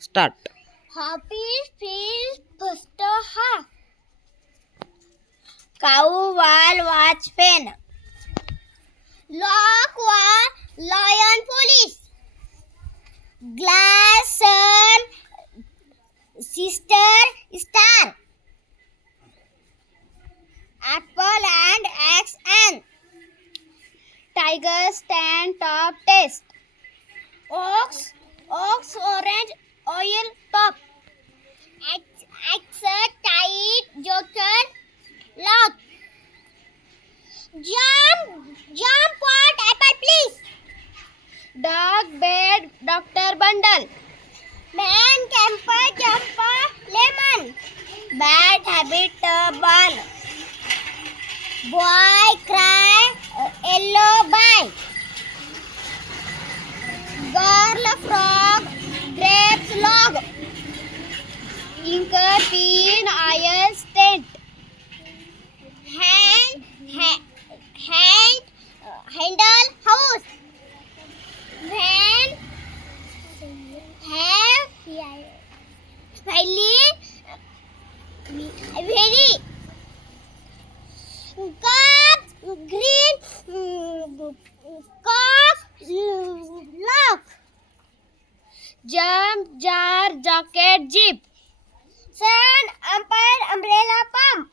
Start. Happy feels first half. Cow wall watch pen. Lock wall lion police. Glass sun sister star. Apple and axe and tiger stand top test. Ox orange oil top. Axe tight joker lock. Jump pot apple please. Dog bed doctor bundle. Man camper jumper lemon. Bad habit ball. Boy cry yellow bye. Girl frog grapes log. Inker pin iron stent. Handle house. Van have violin very cup green cock lock jump jar jacket jeep sun umpire umbrella pump